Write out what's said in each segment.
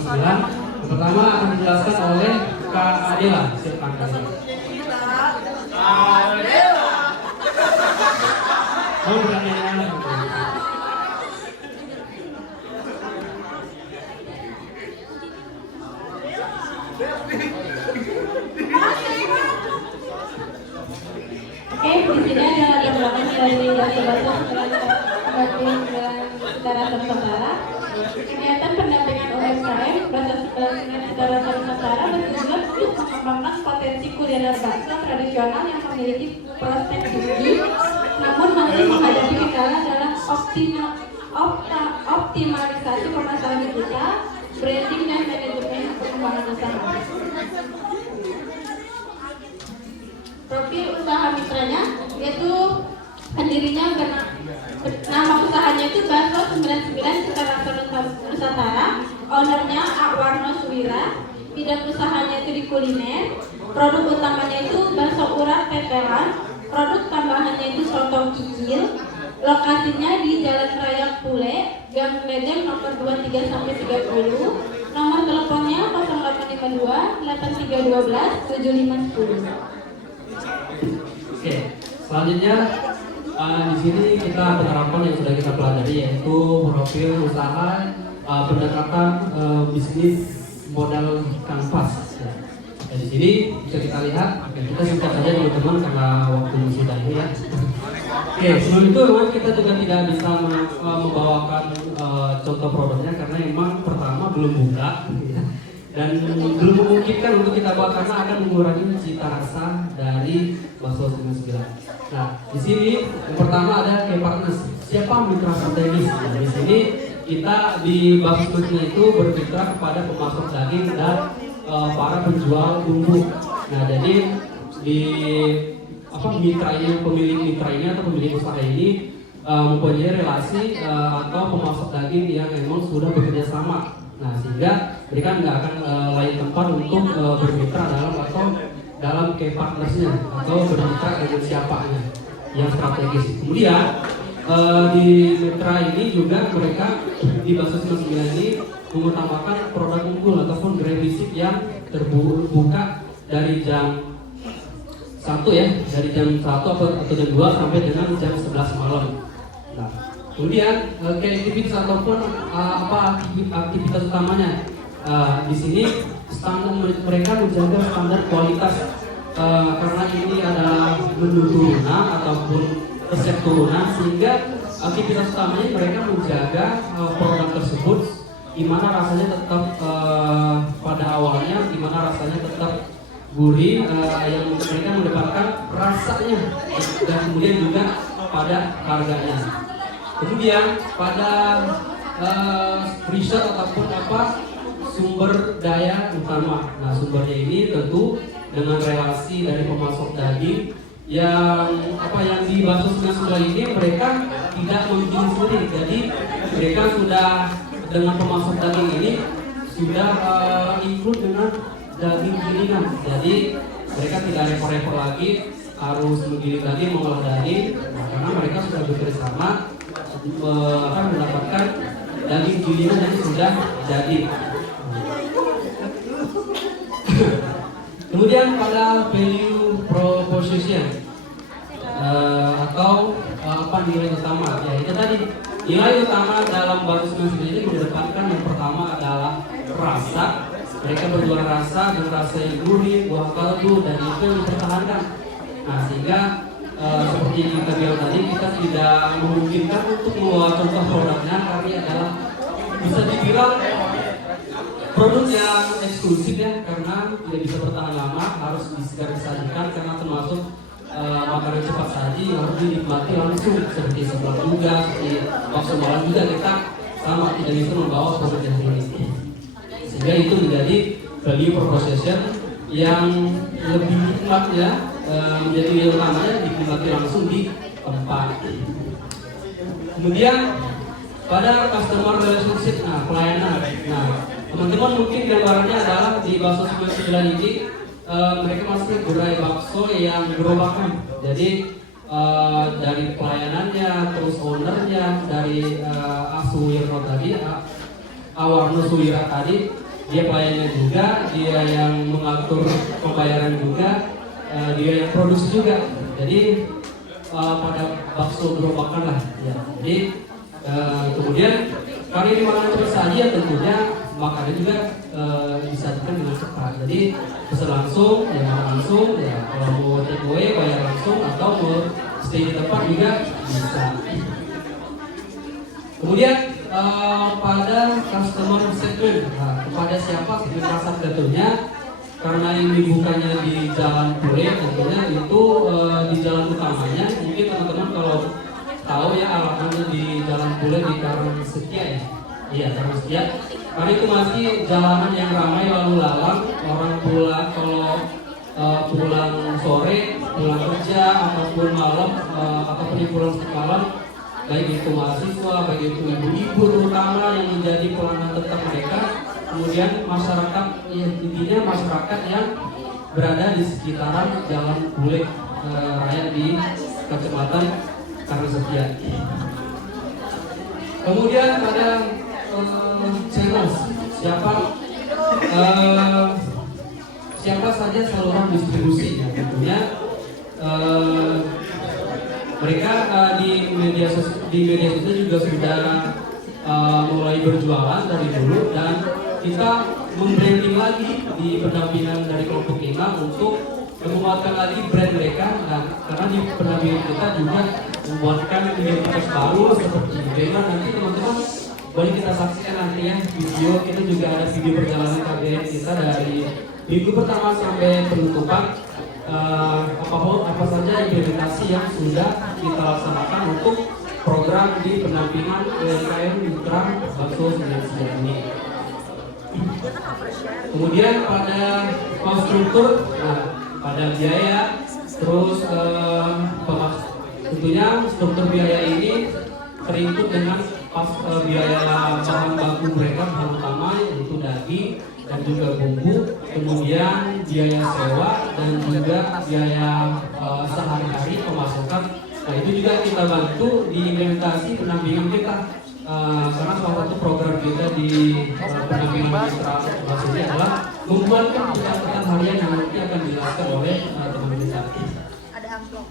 99. Yang pertama akan dijelaskan oleh Kak Adela. Silakan Kak Adela. Oh, berani ya. Oke, di sini ada latar belakang dari batas bagian Setara Nusantara. Kegiatan pendampingan UMKM batas Setara Nusantara bertujuan untuk mengembangkan potensi kuliner bakso tradisional yang memiliki prospek tinggi, namun masih menghadapi kendala dalam optimalisasi pemasaran digital, branding dan manajemen pengembangan usaha. Profil usaha mitranya yaitu pendirinya nama usahanya itu Bakso 99 Setara Nusantara, ownernya Warno Suwira, bidang usahanya itu di kuliner, produk utamanya itu bakso urat tetelan, produk tambahannya itu soto kikil, lokasinya di Jalan Raya Pule, Gang Ledeng nomor 23 sampai 30, nomor teleponnya 0852 8312 7510. Oke, selanjutnya di sini kita penerapan yang sudah kita pelajari yaitu profil usaha, pendekatan bisnis modal kanvas. Ya. Dan di sini bisa kita lihat, kita singkat saja teman-teman karena waktu sudah ini ya. Oke, sebelum itu memang kita juga tidak bisa membawakan contoh produknya karena memang pertama belum buka. Ya. Dan belum memungkinkan untuk kita bawa karena akan mengurangi cita rasa dari bakso 99. Nah, di sini yang pertama ada key partners. Siapa mitra strategis? Nah, di sini kita di bakso itu bermitra kepada pemasok daging dan para penjual bumbu. Nah, jadi di mitra ini, pemilik mitra ini atau pemilik usaha ini mempunyai relasi atau pemasok daging yang memang sudah bekerja sama. Nah, sehingga mereka nggak akan lain tempat untuk bermitra dalam key partnersnya atau bermitra dengan siapanya yang strategis. Kemudian di mitra ini juga mereka di Bakso 99 ini mengutamakan produk unggul ataupun grand visit yang terbuka dari jam 1 ya, dari jam 1 atau jam 2 sampai dengan jam 11 malam. Nah, kemudian aktivitas ataupun aktivitas utamanya di sini standar mereka menjaga standar kualitas karena ini adalah menu turunan ataupun resep turunan sehingga aktivitas utamanya mereka menjaga produk tersebut di mana rasanya tetap pada awalnya di mana rasanya tetap gurih yang mereka mengedepankan rasanya dan kemudian juga pada harganya. Kemudian pada riset ataupun sumber daya utama. Nah, sumbernya ini tentu dengan relasi dari pemasok daging yang di Bakso 99 ini mereka tidak membikin sendiri. Jadi mereka sudah dengan pemasok daging ini sudah include dengan daging gilingan. Jadi mereka tidak repot-repot lagi harus menggiling daging, mengolah daging, karena mereka sudah bekerjasama akan mendapatkan daging gilingan yang sudah jadi. Kemudian pada value proposition atau nilai utama, ya itu tadi nilai utama dalam Bakso 99 ini mengedepankan yang pertama adalah rasa. Mereka berjual rasa dan rasa yang gurih, buah kaldu dan itu yang dipertahankan. Nah, sehingga seperti yang kita bilang tadi, kita tidak memungkinkan untuk membawa contoh produknya karena adalah bisa dibilang produk yang eksklusif ya, karena tidak bisa bertahan lama, harus segera disajikan karena termasuk makanan cepat saji yang harus dinikmati langsung seperti sebelah juga, seperti bakso malam juga kita sama tidak bisa membawa produk yang ini. Sehingga itu menjadi value proposition yang lebih nikmat ya, menjadi nilai utamanya dinikmati langsung di tempat. Kemudian pada customer relationship, pelayanan. Nah, teman-teman mungkin gambarannya adalah di Bakso 99 ini mereka masih gerai bakso yang gerobakan. Jadi dari pelayanannya, terus ownernya, dari Asuwirno tadi, Awarno Suwira tadi, dia pelayannya juga, dia yang mengatur pembayaran juga, dia yang produksi juga. Jadi pada bakso gerobakan lah ya. Jadi kemudian karena ini makanan cepat saji ya, tentunya makannya juga disajikan dengan cepat. Jadi bisa langsung ya, makan langsung ya, kalau mau take away bayar langsung atau mau stay di tempat juga bisa. Kemudian pada customer segment, kepada siapa segmen pasar tentunya, karena ini bukannya di Jalan Pule, tentunya itu di jalan utamanya. Mungkin teman-teman kalau tahu ya alamatnya di Jalan Pule di Karangsetia ya. Iya, Karangsetia. Karena itu masih jalanan yang ramai lalu lalang, orang pulang kalau pulang sore, pulang kerja ataupun malam ataupun yang pulang malam, baik itu mahasiswa, baik itu ibu-ibu terutama yang menjadi pelanggan tetap mereka. Kemudian masyarakat, ya, intinya masyarakat yang berada di sekitaran Jalan Pule Raya di Kecamatan Karangsetia. Kemudian ada channel siapa saja saluran distribusi ya, tentunya mereka di media sosial juga sudah mulai berjualan dari dulu, dan kita membranding lagi di pendampingan dari kelompok kita untuk menguatkan lagi brand mereka. Nah, karena di pendampingan kita juga membuatkan identitas baru seperti ini. Nanti teman-teman boleh kita saksikan nanti ya video, kita juga ada video perjalanan KBR kita dari minggu pertama sampai penutupan. Apa saja implementasi yang sudah kita laksanakan untuk program di pendampingan UMKM Mitra Bakso 99 ini. Kemudian pada struktur, pada biaya, terus tentunya struktur biaya ini terinkut dengan biaya bahan baku mereka yang utama yaitu daging dan juga bumbu, kemudian biaya sewa dan juga biaya sehari-hari pemasukan. Nah, itu juga kita bantu di implementasi pendampingan kita, karena salah satu program kita di pendampingan mitra bakso ini adalah membuatkan catatan harian yang nanti akan dijelaskan oleh teman kita.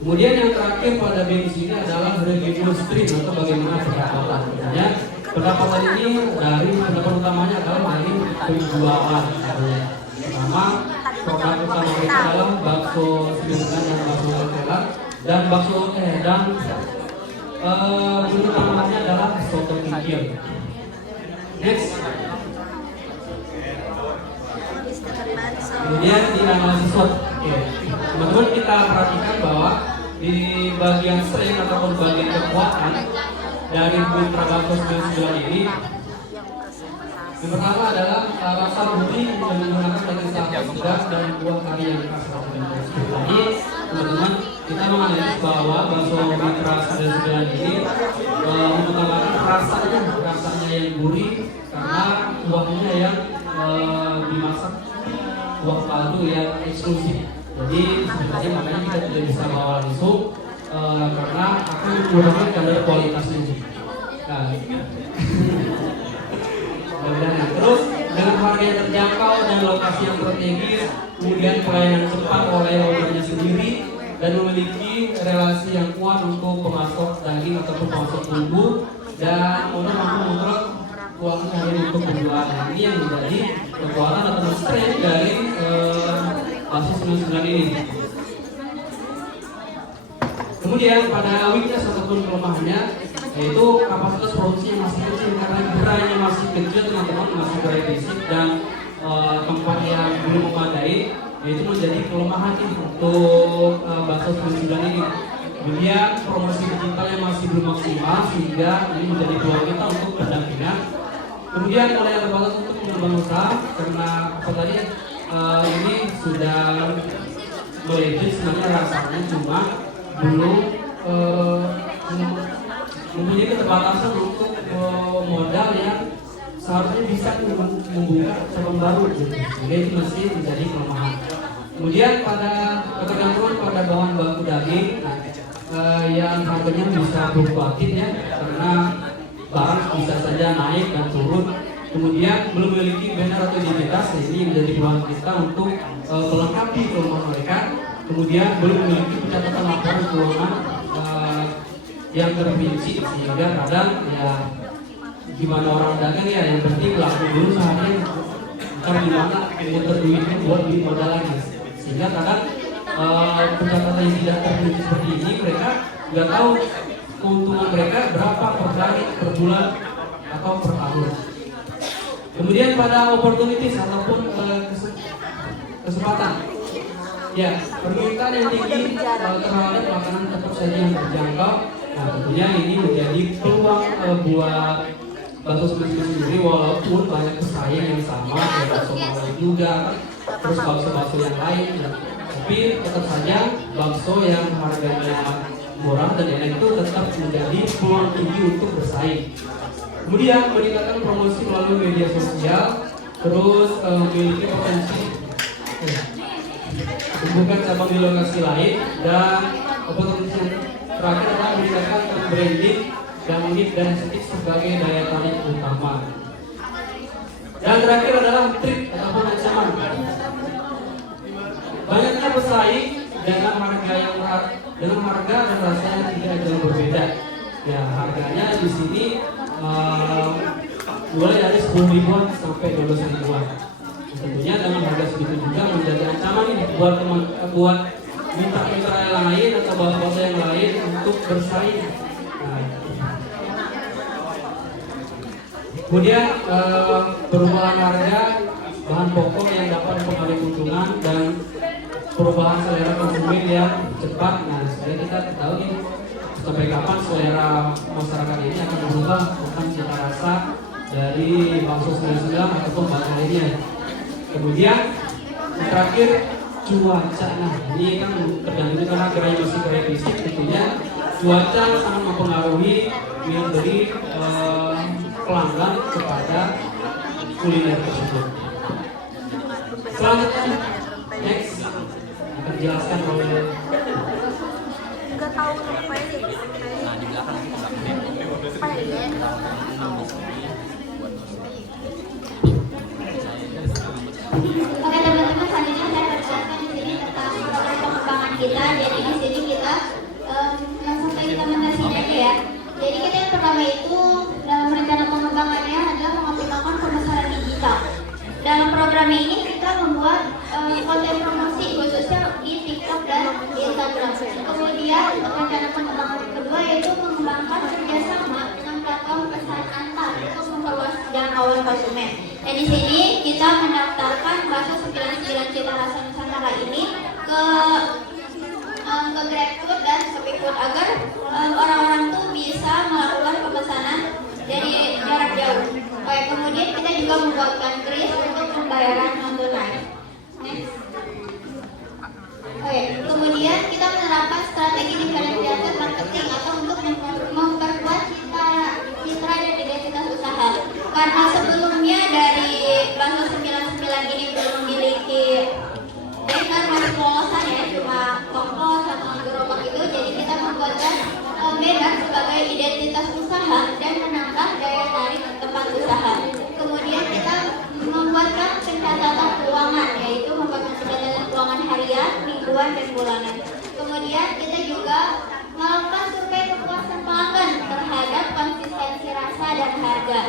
Kemudian yang terakhir pada BIMS ini adalah revenue stream atau bagaimana pendapatan. Ya, pendapatan ini dari pendapatan utamanya adalah dari penjualan. Pertama, program utama kita adalah bakso 9 dan bakso tetelan dan bakso dan bentuk tambahannya adalah soto kikil. Next. Kemudian di analisis SWOT. Teman-teman kita perhatikan bahwa di bagian strength ataupun bagian kekuatan dari mitra bakso 99 ini, yang pertama adalah rasa gurih dengan menggunakan daging sapi segar dan buah kari yang khas. Jadi teman-teman kita menganalisis bahwa bakso mitra 99 ini mengutamakan rasanya yang gurih karena buahnya yang dimasak buah kaldu yang eksklusif. Jadi sebenarnya makanya kita tidak bisa bawa langsung karena akan menggunakan kadar kualitasnya. Nah, terus dengan harga yang terjangkau dan lokasi yang strategis, kemudian pelayanan cepat oleh ownernya sendiri, dan memiliki relasi yang kuat untuk pemasok daging ataupun pemasok bumbu, dan owner mampu mengontrol keuangan harian untuk penjualan. Ini yang menjadi kekuatan atau strength dari bakso 99 ini. Kemudian pada weakness ataupun kelemahannya yaitu kapasitas produksi yang masih kecil, karena gerainya masih kecil teman-teman, masih gerai basic dan tempat yang belum memadai, yaitu menjadi kelemahan untuk bakso 99 ini. Kemudian promosi digital yang masih belum maksimal sehingga ini menjadi peluang kita untuk pendampingan. Kemudian oleh yang terbatas untuk mengembang usaha karena apa tadi ini sudah melebihi sebenarnya rasanya, cuma belum mempunyai keterbatasan untuk modal yang seharusnya bisa membuka cabang baru gitu. Jadi itu masih menjadi kelemahan. Kemudian pada ketergantungan pada bahan baku daging yang harganya bisa fluktuatif ya, karena barang bisa saja naik dan turun. kemudian belum memiliki banner atau identitas. Ini menjadi peluang kita untuk melengkapi kelemahan mereka. Kemudian belum memiliki pencatatan laporan keuangan yang terperinci, sehingga kadang ya gimana orang dagang ya, yang penting laku dulu sehari, ntar gimana muter duitnya buat beli modal lagi. Sehingga kadang pencatatan yang tidak terperinci seperti ini, mereka nggak tahu keuntungan mereka berapa per hari, per bulan, atau per tahun. Kemudian pada opportunities ataupun kesempatan, ya permintaan yang tinggi terhadap makanan tetap saja yang terjangkau. Nah tentunya ini menjadi peluang buat bakso Smith sendiri, walaupun banyak pesaing yang sama, ya bakso Malai juga, terus bakso-bakso yang lain, tapi tetap saja bakso yang harganya murah dan enak itu tetap menjadi peluang tinggi untuk bersaing. Kemudian meningkatkan promosi melalui media sosial, terus memiliki potensi membuka cabang di lokasi lain, dan potensi yang terakhir adalah meningkatkan branding dan unik dan estetik sebagai daya tarik utama. Dan terakhir adalah trik ataupun ancaman. Banyaknya pesaing dengan harga dan rasa yang tidak jauh berbeda. Ya harganya di sini mulai dari 10 ribuan sampai 12 ribuan. Tentunya dengan harga segitu juga menjadi ancaman ini buat mitra yang lain atau bapak yang lain untuk bersaing. Kemudian perubahan harga bahan pokok yang dapat mempengaruhi keuntungan dan perubahan selera konsumen yang cepat. Nah, sebenarnya kita tahu nih sampai kapan selera masyarakat ini akan berubah tentang cita rasa dari bakso 99 ataupun bakso lainnya. Kemudian terakhir cuaca. Nah, ini kan tergantung karena gerai masih gerai fisik, tentunya cuaca sangat mempengaruhi minat beli pelanggan kepada kuliner tersebut. Selanjutnya, next akan dijelaskan oleh nggak tahu apa ya sih. Nah di belakang Apa ya? Oke teman-teman, selanjutnya saya jelaskan di sini tentang proses pengembangan kita. Jadi di sini kita langsung ke implementasinya aja ya. Jadi kita yang pertama itu dalam rencana pengembangannya adalah mengoptimalkan pemasaran digital. Dalam program ini kita membuat konten promosi khususnya di TikTok dan di Instagram. Kemudian untuk rencana pengembangan kedua yaitu mengembangkan kerjasama dengan platform pesan antar untuk memperluas jangkauan konsumen. Dan di sini kita mendaftarkan bakso 99 Cita Rasa Nusantara ini ke GrabFood dan ShopeeFood agar orang-orang tuh bisa melakukan pemesanan dari jarak jauh. Oke, kemudian kita juga membuatkan kris untuk pembayaran non tunai. Next. Oke, kemudian kita menerapkan strategi differentiated marketing atau untuk memperkuat citra dan identitas usaha. Karena sebelumnya dari bakso 99 ini belum memiliki banner, masih polosan ya, cuma toko sama gerobak itu. Jadi kita membuatkan banner sebagai identitas usaha dan menambah daya tarik tempat usaha. Kemudian kita membuatkan pencatatan keuangan, yaitu membuatkan pencatatan keuangan harian, mingguan, dan bulanan. Kemudian kita juga melakukan survei kepuasan pelanggan terhadap konsistensi rasa dan harga.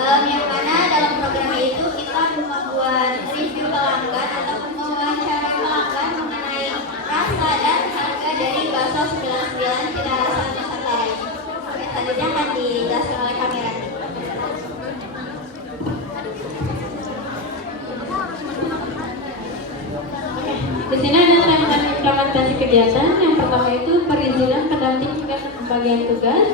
Yang mana dalam program itu kita membuat review pelanggan atau mewawancarai pelanggan mengenai rasa dan harga dari bakso 99 Cita Rasa Nusantara ini. Oke, selanjutnya akan dijelaskan oleh kamera. Di sini ada rangkaian implementasi kegiatan. Yang pertama itu perizinan pendamping hingga pembagian tugas.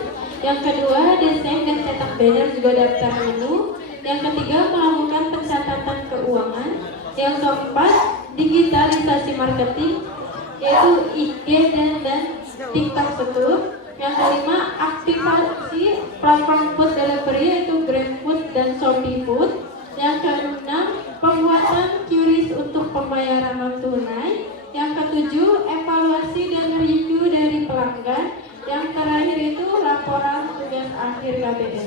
Yang kedua, desain dan cetak banner juga daftar menu. Yang ketiga, melakukan pencatatan keuangan. Yang keempat, digitalisasi marketing, yaitu IG dan TikTok betul. Yang kelima, aktivasi platform food delivery, yaitu GrabFood dan ShopeeFood. Yang keenam, pembuatan QRIS untuk pembayaran non tunai. Yang ketujuh, evaluasi dan review dari pelanggan. Yang terakhir itu laporan tugas akhir KBN.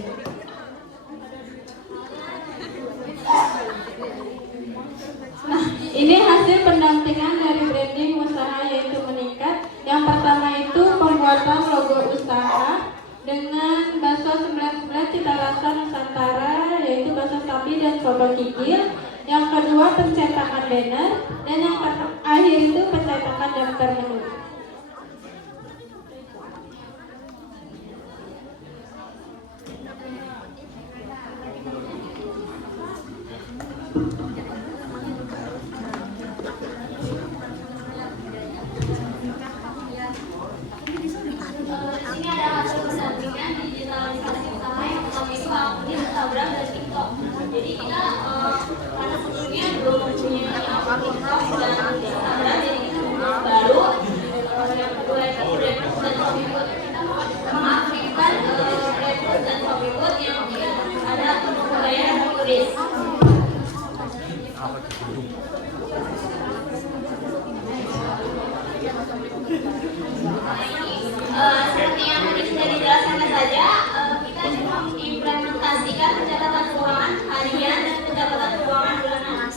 penginjil, yang kedua pencetakan banner, dan yang terakhir itu pencetakan daftar menu. Ini ada hasil pendampingan digitalisasi usaha yang pertama itu akunnya Instagram dan TikTok. Jadi kita karena sebelumnya belum mempunyai akun TikTok dan Instagram, jadi kita membuat baru. Yang kedua itu Repost dan Shopee. Kita mengaktifkan Repost dan Shopee yang ada pembayaran dan turis. Seperti yang tadi sudah dijelaskan saja, kita cuma mengimplementasikan pencatatan keuangan harian dan pencatatan keuangan bulanan.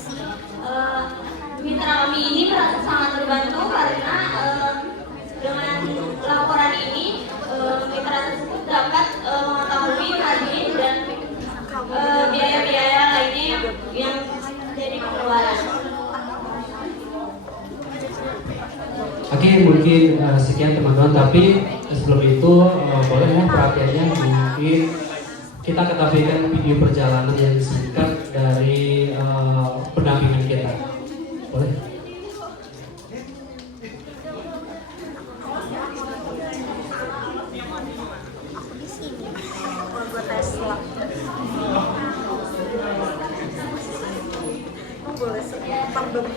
Mitra kami ini merasa sangat terbantu karena dengan laporan ini mitra tersebut dapat mengetahui margin dan biaya-biaya lainnya yang jadi pengeluaran. Oke, mungkin sekian teman-teman, tapi sebelum itu boleh ya perhatiannya mungkin kita ketampilkan video perjalanan yang singkat dari pendampingan kita. Boleh? Aku di sini. Kalau gue Tesla. Oh, boleh sebentar dong.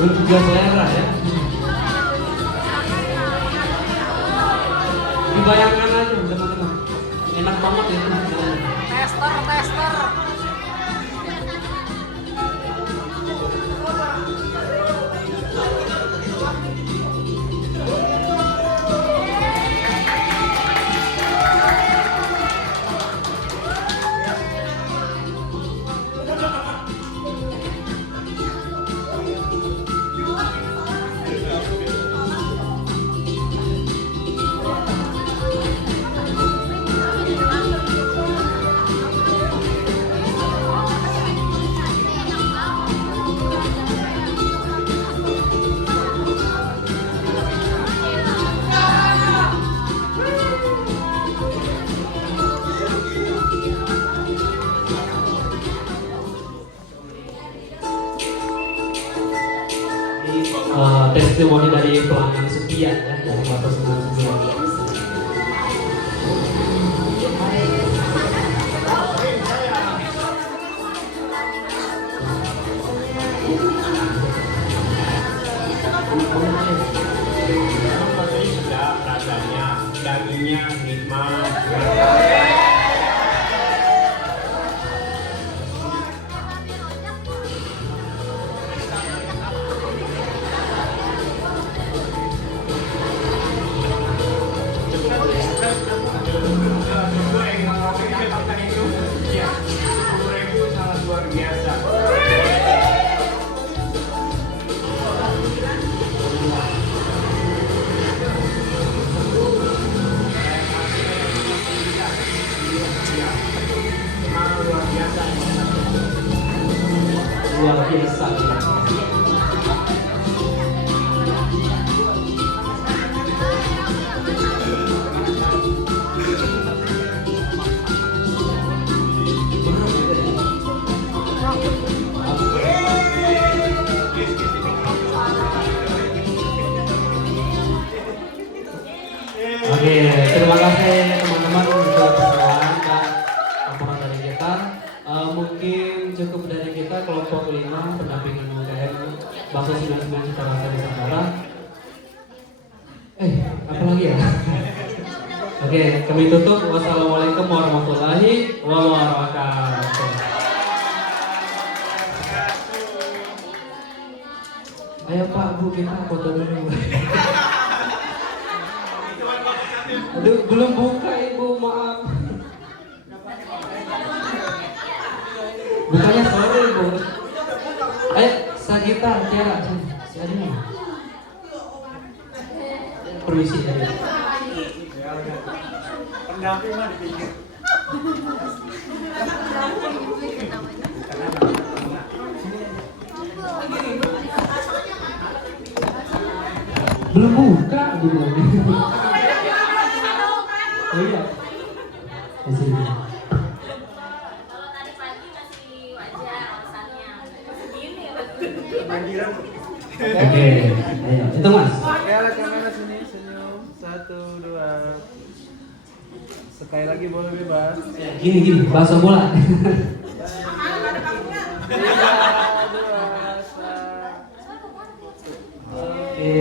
Juga selera ya. Dibayangkan aja teman-teman, enak banget itu. Tester. Testimoni dari pelanggan setia ya, dari Bapak setia. Sedap rasanya, dagingnya nikmat. Oke, terima kasih teman-teman untuk persoalan dan laporan dari kita. Mungkin cukup dari kita kelompok 5 pendampingan UKM Bakso 99 Cita Rasa Nusantara. Apa lagi ya? Oke, kami tutup. Wassalamualaikum warahmatullahi wabarakatuh. Ayo Pak, Bu, kita foto dulu. Aduh, belum buka Ibu, maaf. Bukanya sore Ibu. Ayo, Sagita, Tiara, si Adi. Permisi tadi. Pendamping mah di pinggir. Belum buka Ibu. Oh iya. Di sini. Kalau tadi pagi masih wajar alasannya. Segini ya. Banjiran. Oke, ayo. Itu Mas. Oke, lihat kamera sini, senyum. 1, 2. Sekali lagi boleh bebas. Gini, bakso bola. 3, 2, 1. Oke,